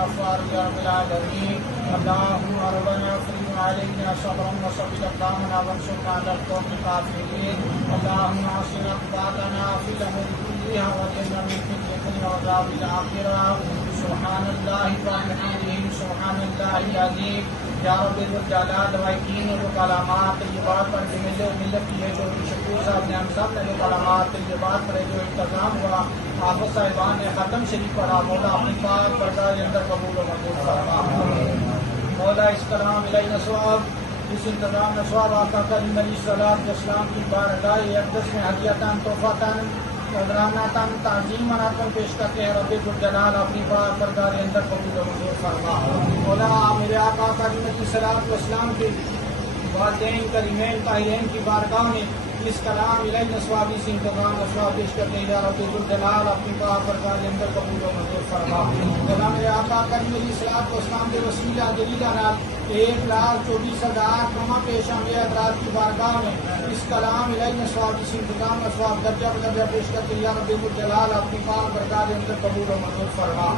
غفار يا رب العالمين. اللهم ربنا افرغ علينا صبرا وثبت اقدامنا وانصرنا على القوم الكافرين. اللهم احسن عاقبتنا في الامور كلها واجرنا من فتنة الدنيا وعذاب الآخرة. سبحان الله وبحمده سبحان الله العظيم. یا رب الجلال وائقین جو کلامات طیبات پر ملت کی ہے جو شکور صاحب نے ہم سب نے جو کلامات طیبات پر جو انتظام ہوا حافظ صاحبان نے ختم شریف پڑھا مولا اپنی پاک بردار اندر قبول و منظور فرما. مولا اس کلام علیہ نصواب اس انتظام نصواب آقا کریم علیہ الصلوۃ والسلام کی بارگاہ اقدس میں ہدیتاً تحفتاً قدراناتاً تعظیماً پیش کرتے ہیں. رب الجلال اپنی بار بردار اندر قبول و منظور فرما. مولا میرے آقا کریم علیہ الصلوۃ والسلام کے والدین کریمین طاہرین کی بارگاہ میں اس کلام الہی نصوابی سے انتظام نصواب پیش کرتے ہیں. یا رب الجلال اپنی بار بردار اندر قبول و منظور فرما. مولا میرے آقا کریم علیہ الصلوۃ والسلام کے وسیلہ جلیلہ نال 1,24,000 کما پیش آمدے حضرات کی بارگاہ میں اس کلام الہی نصوابی سے انتظام نصواب درجہ بدرجہ پیش کرتے ہیں. یا رب الجلال اپنی بار بردار اندر قبول و منظور فرما.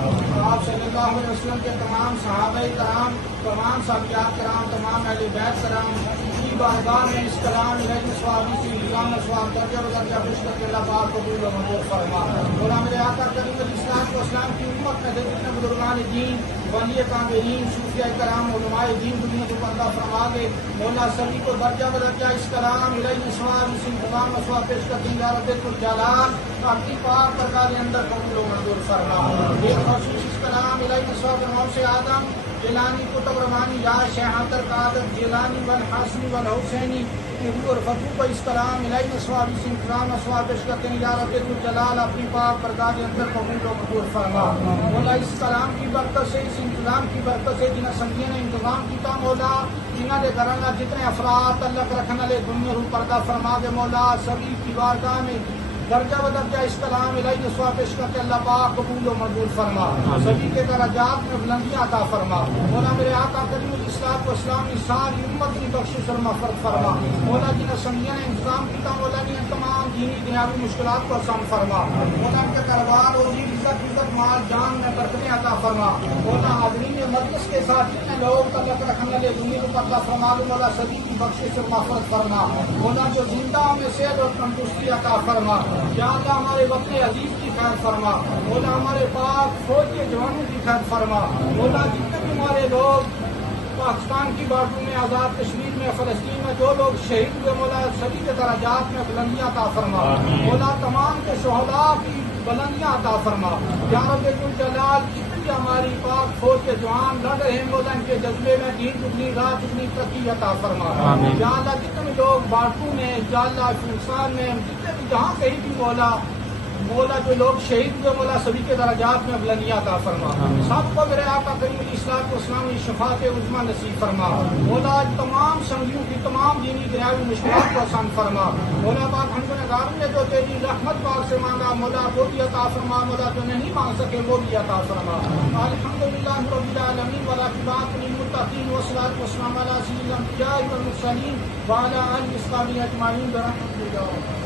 آپ صلی اللہ علیہ وسلم کے تمام صحابہ کرام تمام صحابیات کرام تمام اہل بیت کرام کی بارگاہ میں اس کلام الہی نصوابی سے انتظام نصواب درجہ بدرجہ پیش کرتے اللہ پاک قبول و منظور فرما. مولا میرے آقا کریم علیہ الصلوۃ والسلام کی امت میں جتنے بزرگان دین ولی کاملین صوفیاء کرام علماء دین دنیا کو پردہ فرما دے. مولا سبھی کو درجہ بدرجہ اس کلام الہی نصواب اس انتظام نصواب پیش کرتے ہیں. یا رب الجلال اپنی پاک برکات اندر قبول و منظور فرما. یہ خصوص اس کلام الہی نصواب امام سے آدم جیلانی قطب ربانی یا شیخ عبد القادر جیلانی والحسنی والحسینی اور فقو کو اس کلام الہی نصواب اس انتظام نصواب پیش کرتے ہیں. یا رب الجلال اپنی پاک برکات اندر قبول و منظور فرما. مولا اس کلام کی برکت سے اس انتظام کی برکت سے جنہیں سنگیوں نے انتظام کیا مولا جنہوں نے گھرانا جتنے افراد تعلق رکھنے والے دنیا رو پردہ فرما دے. مولا سبھی کی بارگاہ میں درجہ بدرجہ اس کلام الہی نصواب پیش کرتے اللہ پاک قبول و منظور فرما. سبھی کے درجات میں بلندیاں عطا فرما. مولا میرے آقا کریم علیہ الصلوۃ والسلام کی ساری امت کی بخشش اور مغفرت فرما. مولا جنہیں سنگیوں نے انتظام کیا مولا نے تمام دینی دنیاوی مشکلات کو آسان فرما. مولا ان کے کاروبار اور عزت مال جان میں برکتیں عطا فرما. مولا حاضرین مجلس کے ساتھ جتنے لوگ تعلق رکھنے والے دنیا کو پردہ فرما دو. مولا سبھی کی بخشش اور مغفرت فرما. مولا جو زندہ میں صحت اور تندرستی عطا فرما. یا اللہ ہمارے وطن عزیز کی خیر فرما. مولا ہمارے پاک فوج کے جوانوں کی خیر فرما. مولا جتنے بھی ہمارے لوگ پاکستان کی بارڈروں میں آزاد کشمیر میں فلسطین میں جو لوگ شہید ہوئے مولا سبھی کے درجات میں بلندیاں عطا فرما. مولا تمام کے شہداء کی بلندیاں عطا فرما. یا رب الجلال جتنی ہماری پاک فوج کے جوان لڑ رہے ہیں مولا ان کے جذبے میں دین اتنی رات اتنی ترقی عطا فرما. یا اللہ جتنے بھی لوگ بارڈروں میں یا اللہ افغانستان میں جتنے بھی جہاں کہیں بھی مولا جو لوگ شہید ہوئے مولا سبھی کے درجات میں بلندیاں عطا فرما. سب کو میرے آقا کریم علیہ الصلوۃ والسلام کی شفاعت عظمیٰ نصیب فرما. مولا تمام سنگیوں کی تمام دینی دنیاوی مشکلات کو آسان فرما. مولا پاک ہم کو نگاروں نے جو تیری رحمت پاک سے مانگا مولا وہ بھی عطا فرما. مولا جو نہیں مانگ سکے وہ بھی عطا فرما. الحمدللہ رب العالمین والعاقبۃ للمتقین والصلاۃ والسلام علی سید الانبیاء والمرسلین وعلی آلہ وصحبہ اجمعین برحمتک یا رب.